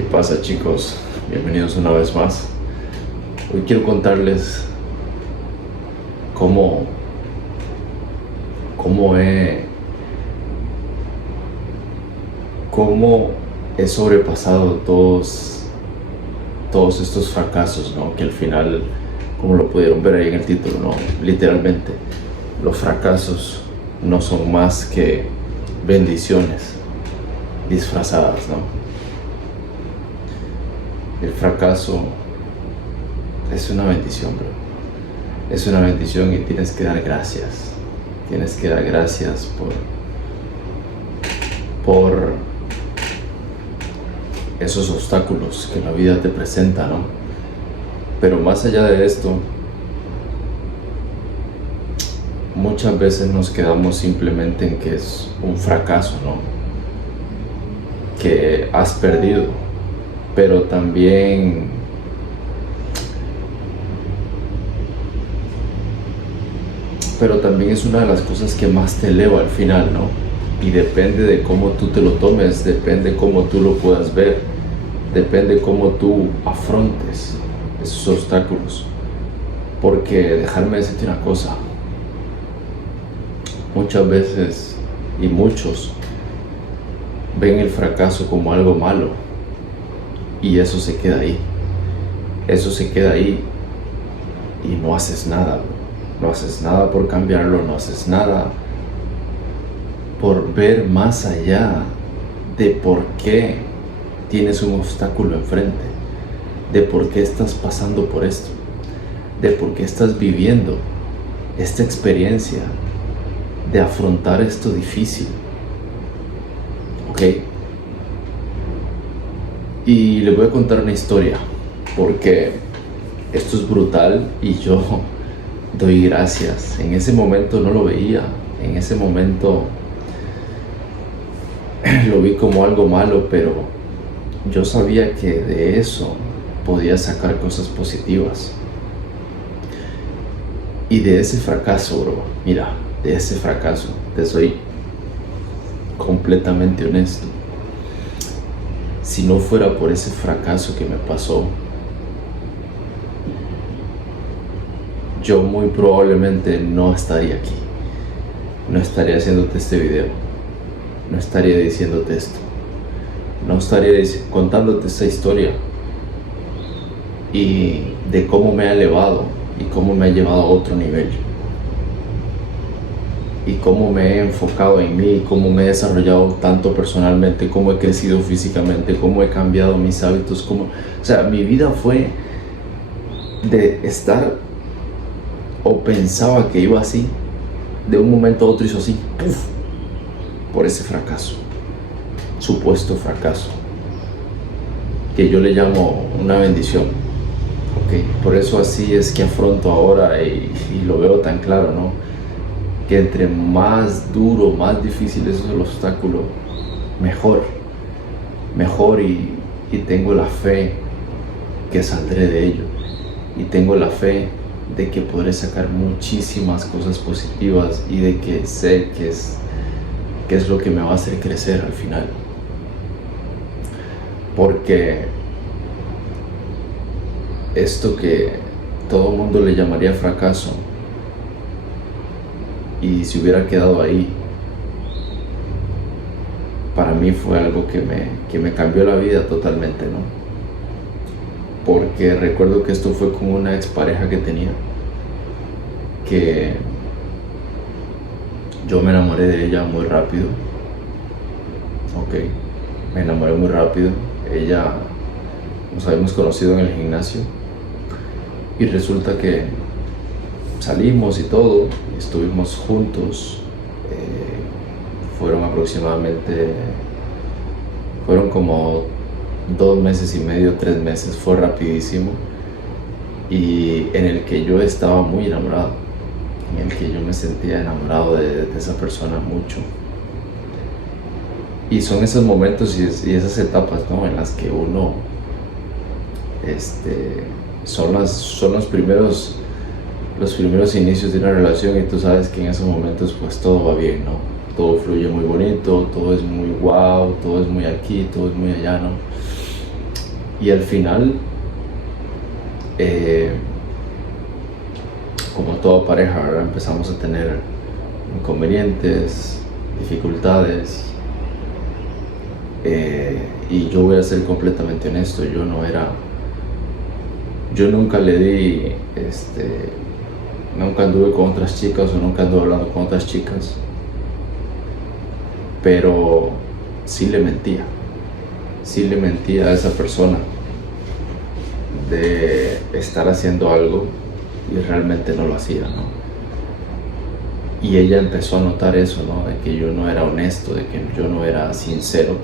¿Qué pasa, chicos? Bienvenidos una vez más. Hoy quiero contarles cómo, cómo he, cómo he sobrepasado todos estos fracasos, ¿no? Que al final, como lo pudieron ver ahí en el título, ¿no? Literalmente, los fracasos no son más que bendiciones disfrazadas, ¿no? El fracaso es una bendición, bro. Es una bendición y tienes que dar gracias. Tienes que dar gracias por esos obstáculos que la vida te presenta, ¿no? Pero más allá de esto, muchas veces nos quedamos simplemente en que es un fracaso, ¿no? Que has perdido. Pero también es una de las cosas que más te eleva al final, ¿no? Y depende de cómo tú te lo tomes, depende cómo tú lo puedas ver, depende cómo tú afrontes esos obstáculos. Porque dejarme decirte una cosa, muchas veces y muchos ven el fracaso como algo malo. Y eso se queda ahí. Eso se queda ahí y no haces nada, bro. No haces nada por cambiarlo, no haces nada por ver más allá de por qué tienes un obstáculo enfrente, de por qué estás pasando por esto, de por qué estás viviendo esta experiencia de afrontar esto difícil. ¿Ok? Y les voy a contar una historia, porque esto es brutal y yo doy gracias. En ese momento no lo veía, en ese momento lo vi como algo malo, pero yo sabía que de eso podía sacar cosas positivas. Y de ese fracaso, bro, mira, de ese fracaso, te soy completamente honesto. Si no fuera por ese fracaso que me pasó, yo muy probablemente no estaría aquí. No estaría haciéndote este video. No estaría diciéndote esto. No estaría contándote esta historia. Y de cómo me ha elevado y cómo me ha llevado a otro nivel. Y cómo me he enfocado en mí, cómo me he desarrollado tanto personalmente, cómo he crecido físicamente, cómo he cambiado mis hábitos, o sea, mi vida fue de estar o pensaba que iba así, de un momento a otro hizo así, ¡puf!, por ese fracaso, supuesto fracaso, que yo le llamo una bendición. Okay. Por eso así es que afronto ahora y lo veo tan claro, ¿no? Que entre más duro, más difícil es el obstáculo, mejor y tengo la fe que saldré de ello y tengo la fe de que podré sacar muchísimas cosas positivas y de que sé que es lo que me va a hacer crecer al final, porque esto que todo el mundo le llamaría fracaso, y si hubiera quedado ahí, para mí fue algo que me cambió la vida totalmente, ¿no? Porque recuerdo que esto fue con una expareja que tenía, que yo me enamoré de ella muy rápido. Ok, me enamoré muy rápido. Ella nos habíamos conocido en el gimnasio y resulta que salimos y todo, y estuvimos juntos. Fueron como 2 meses y medio, 3 meses, fue rapidísimo, y en el que yo estaba muy enamorado, en el que yo me sentía enamorado de esa persona mucho. Y son esos momentos y esas etapas, ¿no?, en las que uno son los primeros inicios de una relación, y tú sabes que en esos momentos pues todo va bien, ¿no? Todo fluye muy bonito, todo es muy wow, todo es muy aquí, todo es muy allá, ¿no? Y al final, como toda pareja, ¿verdad? Empezamos a tener inconvenientes, dificultades. Y yo voy a ser completamente honesto, yo nunca le di, nunca anduve con otras chicas o nunca anduve hablando con otras chicas, pero sí le mentía a esa persona de estar haciendo algo y realmente no lo hacía, ¿no? Y ella empezó a notar eso, ¿no? De que yo no era honesto, de que yo no era sincero.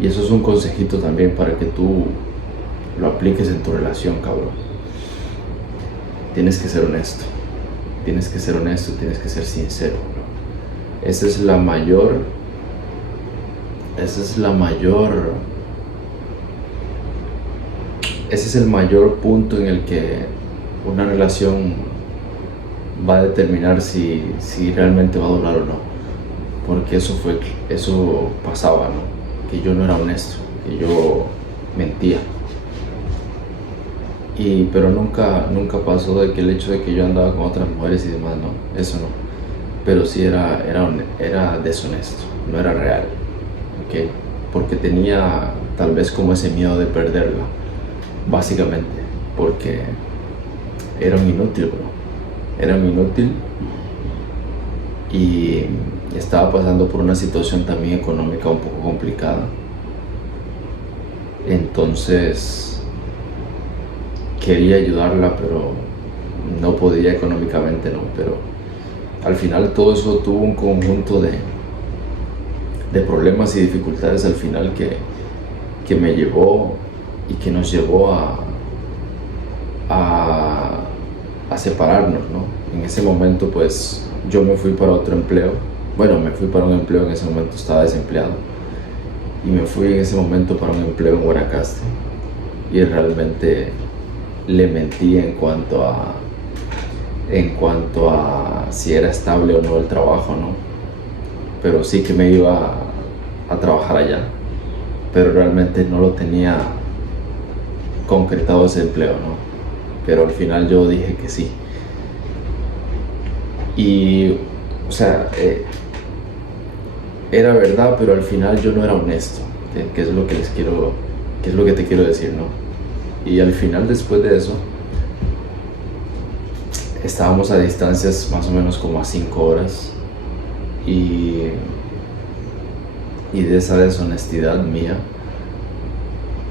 Y eso es un consejito también para que tú lo apliques en tu relación, cabrón. Tienes que ser honesto, tienes que ser honesto, tienes que ser sincero, ¿no? Ese es el mayor punto en el que una relación va a determinar si realmente va a durar o no. Porque eso pasaba, ¿no? Que yo no era honesto, que yo mentía. Pero nunca pasó de que el hecho de que yo andaba con otras mujeres y demás, no, eso no. Pero sí era deshonesto, no era real, ¿ok? Porque tenía tal vez como ese miedo de perderla, básicamente, porque era un inútil, bro. Era un inútil y estaba pasando por una situación también económica un poco complicada. Entonces quería ayudarla, pero no podía económicamente, ¿no? Pero al final todo eso tuvo un conjunto de problemas y dificultades al final que me llevó y que nos llevó a separarnos, ¿no? En ese momento pues yo me fui para otro empleo. Bueno, me fui para un empleo, en ese momento estaba desempleado. Y me fui en ese momento para un empleo en Guanacaste. Y realmente le mentí en cuanto a si era estable o no el trabajo, ¿no? Pero sí que me iba a trabajar allá. Pero realmente no lo tenía concretado ese empleo, ¿no? Pero al final yo dije que sí. Y, o sea, era verdad, pero al final yo no era honesto, que es lo que te quiero decir, ¿no? Y al final, después de eso, estábamos a distancias más o menos como a 5 horas y de esa deshonestidad mía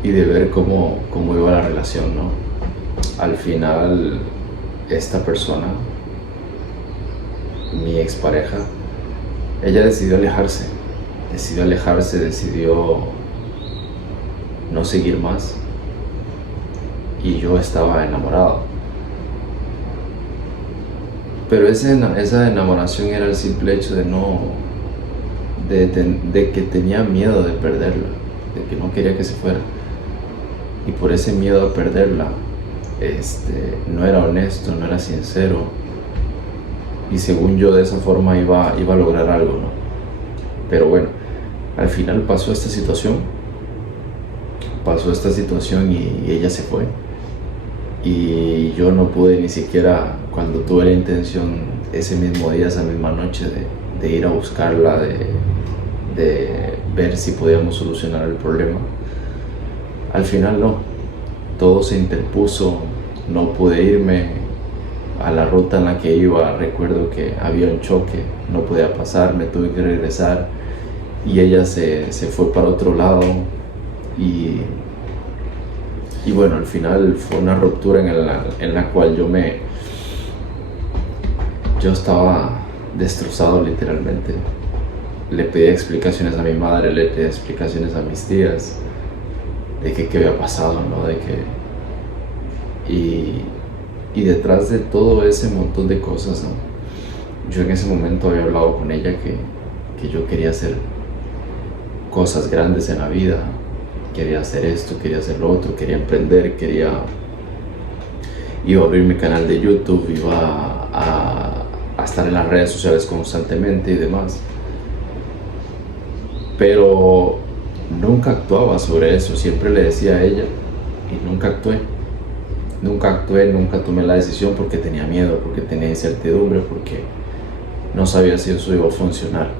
y de ver cómo iba la relación, ¿no? Al final, esta persona, mi expareja, ella decidió alejarse, decidió no seguir más y yo estaba enamorado. Pero esa enamoración era el simple hecho de que tenía miedo de perderla, de que no quería que se fuera. Y por ese miedo a perderla, no era honesto, no era sincero. Y según yo, de esa forma iba a lograr algo, ¿no? Pero bueno, al final pasó esta situación y ella se fue. Y yo no pude ni siquiera, cuando tuve la intención ese mismo día, esa misma noche, de ir a buscarla, de ver si podíamos solucionar el problema. Al final no, todo se interpuso, no pude irme a la ruta en la que iba. Recuerdo que había un choque, no podía pasar, me tuve que regresar y ella se fue para otro lado y bueno, al final fue una ruptura en la cual yo estaba destrozado literalmente. Le pedí explicaciones a mi madre, le pedí explicaciones a mis tías de qué había pasado, ¿no? Y detrás de todo ese montón de cosas, ¿no? Yo en ese momento había hablado con ella que yo quería hacer cosas grandes en la vida, quería hacer esto, quería hacer lo otro, quería emprender, iba a abrir mi canal de YouTube, iba a estar en las redes sociales constantemente y demás. Pero nunca actuaba sobre eso, siempre le decía a ella y nunca actué. Nunca actué, nunca tomé la decisión porque tenía miedo, porque tenía incertidumbre, porque no sabía si eso iba a funcionar.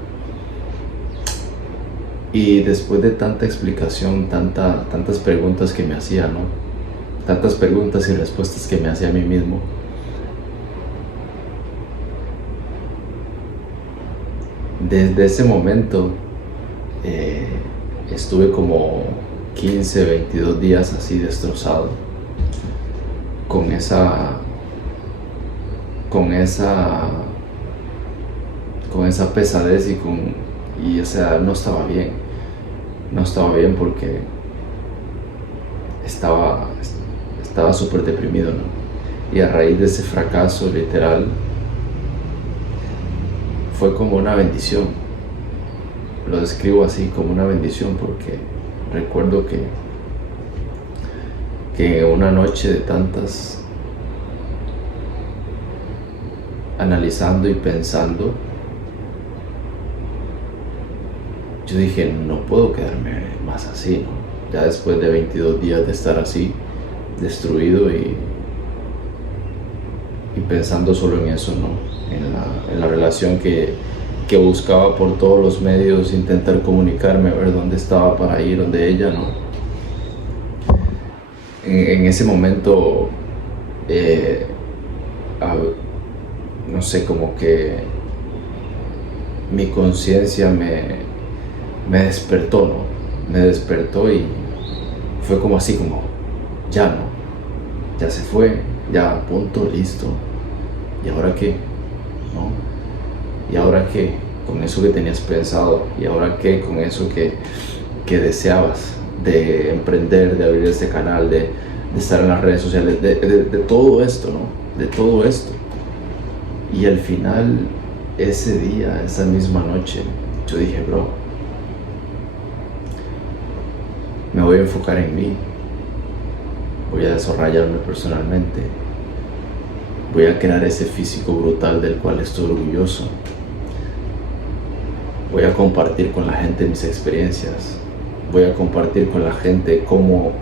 Y después de tanta explicación, tantas preguntas que me hacía, ¿no? Tantas preguntas y respuestas que me hacía a mí mismo, desde ese momento estuve como 15, 22 días así destrozado, con esa con esa con esa pesadez y o sea, no estaba bien porque estaba súper deprimido, ¿no? Y a raíz de ese fracaso literal fue como una bendición. Lo describo así, como una bendición, porque recuerdo que una noche de tantas, analizando y pensando, yo dije, no puedo quedarme más así, ¿no? Ya después de 22 días de estar así, destruido y pensando solo en eso, ¿no? En la relación que buscaba por todos los medios, intentar comunicarme, a ver dónde estaba para ir, donde ella, ¿no? En ese momento, no sé, como que mi conciencia me despertó, ¿no? Me despertó y fue como así, como, ya no, ya se fue, ya, punto, listo. ¿Y ahora qué? ¿No? ¿Y ahora qué? Con eso que tenías pensado, ¿y ahora qué? Con eso que deseabas de emprender, de abrir este canal, de estar en las redes sociales, de todo esto, ¿no? De todo esto. Y al final, ese día, esa misma noche, yo dije, bro, me voy a enfocar en mí, voy a desarrollarme personalmente, voy a crear ese físico brutal del cual estoy orgulloso, voy a compartir con la gente mis experiencias, voy a compartir con la gente cómo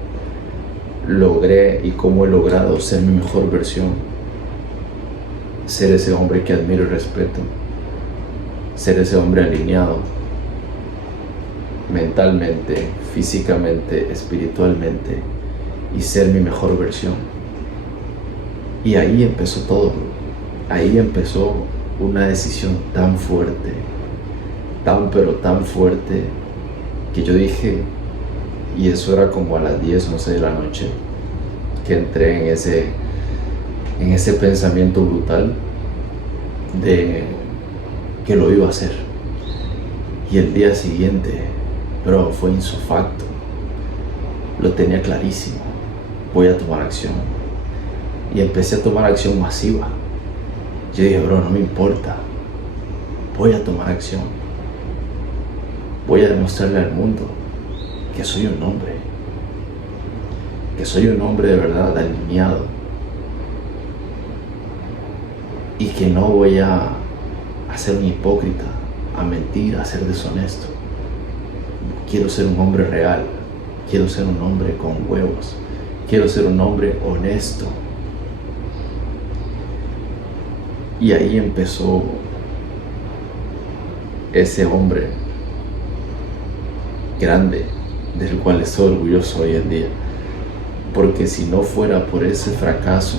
logré y cómo he logrado ser mi mejor versión, ser ese hombre que admiro y respeto, ser ese hombre alineado mentalmente, físicamente, espiritualmente, y ser mi mejor versión. Y ahí empezó todo. Ahí empezó una decisión tan fuerte, pero tan fuerte, que yo dije, y eso era como a las 10, 11 de la noche, que entré en ese pensamiento brutal de que lo iba a hacer. Y el día siguiente, pero fue insofacto, lo tenía clarísimo, voy a tomar acción. Y empecé a tomar acción masiva. Yo dije, bro, no me importa, voy a tomar acción, voy a demostrarle al mundo que soy un hombre, de verdad alineado, y que no voy a ser un hipócrita, a mentir, a ser deshonesto. Quiero ser un hombre real, quiero ser un hombre con huevos, quiero ser un hombre honesto. Y ahí empezó ese hombre grande del cual estoy orgulloso hoy en día. Porque si no fuera por ese fracaso,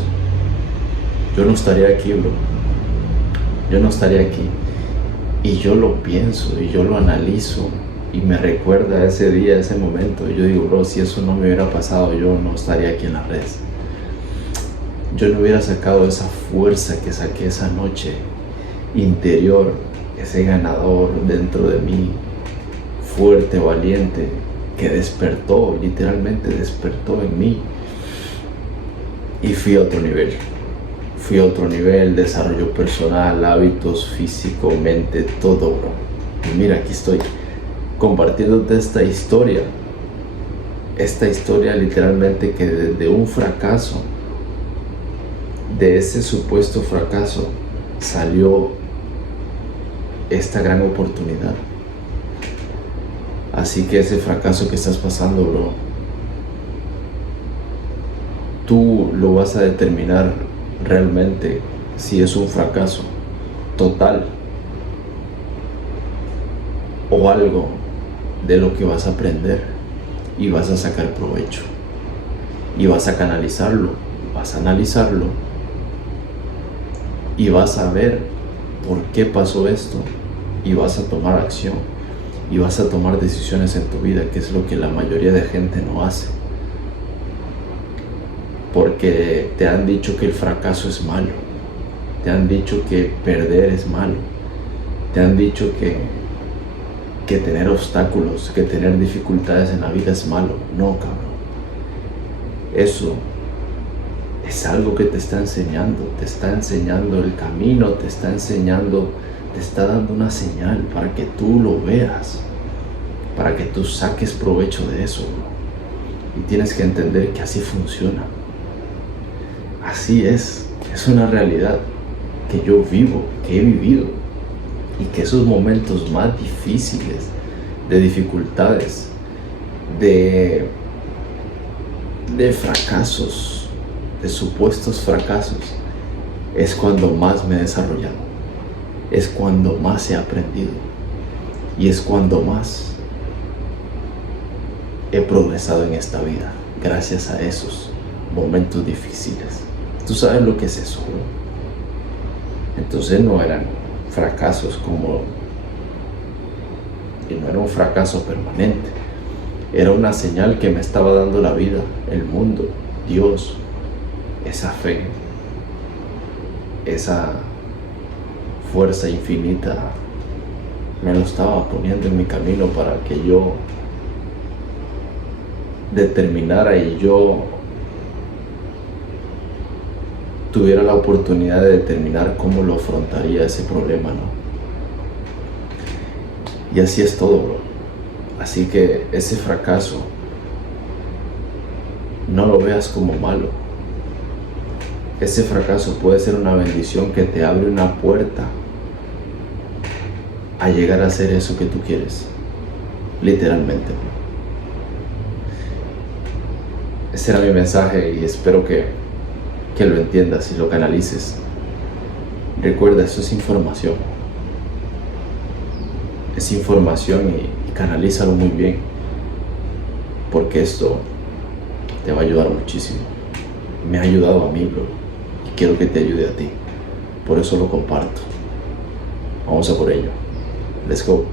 yo no estaría aquí, bro. Yo no estaría aquí. Y yo lo pienso y yo lo analizo y me recuerda ese día, ese momento. Y yo digo, bro, si eso no me hubiera pasado, yo no estaría aquí en las redes. Yo no hubiera sacado esa fuerza que saqué esa noche interior, ese ganador dentro de mí, fuerte, valiente, que despertó, literalmente despertó en mí. Y fui a otro nivel, desarrollo personal, hábitos, físico, mente, todo, bro. Y mira, aquí estoy compartiéndote esta historia literalmente, que desde un fracaso, de ese supuesto fracaso, salió esta gran oportunidad. Así que ese fracaso que estás pasando, bro, tú lo vas a determinar realmente si es un fracaso total o algo de lo que vas a aprender y vas a sacar provecho y vas a canalizarlo, vas a analizarlo y vas a ver por qué pasó esto y vas a tomar acción y vas a tomar decisiones en tu vida, que es lo que la mayoría de gente no hace, porque te han dicho que el fracaso es malo, te han dicho que perder es malo, te han dicho que tener obstáculos, que tener dificultades en la vida es malo. No, cabrón. Eso es algo que te está enseñando el camino, te está dando una señal para que tú lo veas, para que tú saques provecho de eso, bro. Y tienes que entender que así funciona. Así es una realidad que yo vivo, que he vivido. Y que esos momentos más difíciles, de dificultades, de fracasos, de supuestos fracasos, es cuando más me he desarrollado, es cuando más he aprendido y es cuando más he progresado en esta vida, gracias a esos momentos difíciles. ¿Tú sabes lo que es eso, bro? Entonces no eran fracasos y no era un fracaso permanente, era una señal que me estaba dando la vida, el mundo, Dios, esa fe, esa fuerza infinita me lo estaba poniendo en mi camino para que yo determinara y yo tuviera la oportunidad de determinar cómo lo afrontaría ese problema, ¿no? Y así es todo, bro. Así que ese fracaso no lo veas como malo. Ese fracaso puede ser una bendición que te abre una puerta a llegar a hacer eso que tú quieres, literalmente, bro. Ese era mi mensaje y espero que lo entiendas y lo canalices. Recuerda, esto es información. Es información y canalízalo muy bien, porque esto te va a ayudar muchísimo. Me ha ayudado a mí, bro, y quiero que te ayude a ti. Por eso lo comparto. Vamos a por ello. Let's go.